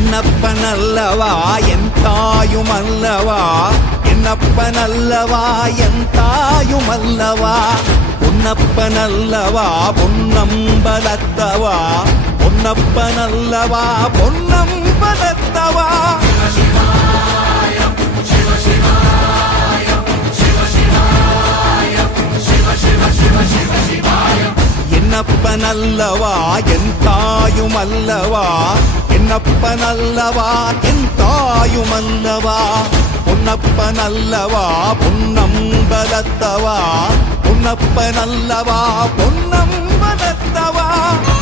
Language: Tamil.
என்னப்பனல்லவா என் தாயுமல்லவா, என்னப்பனல்லவா என் தாயுமல்லவா, பொன்னப்பனல்லவா பொன்னம்பலத்தவா, பொன்னப்பனல்லவா பொன்னம்பலத்தவா. என்னப்பனல்லவா என் தாயுமல்லவா, என்னப்பனல்லவா என் தாயுமல்லவா, பொன்னப்பனல்லவா பொன்னம்பலத்தவா, பொன்னப்பனல்லவா பொன்னம்பலத்தவா.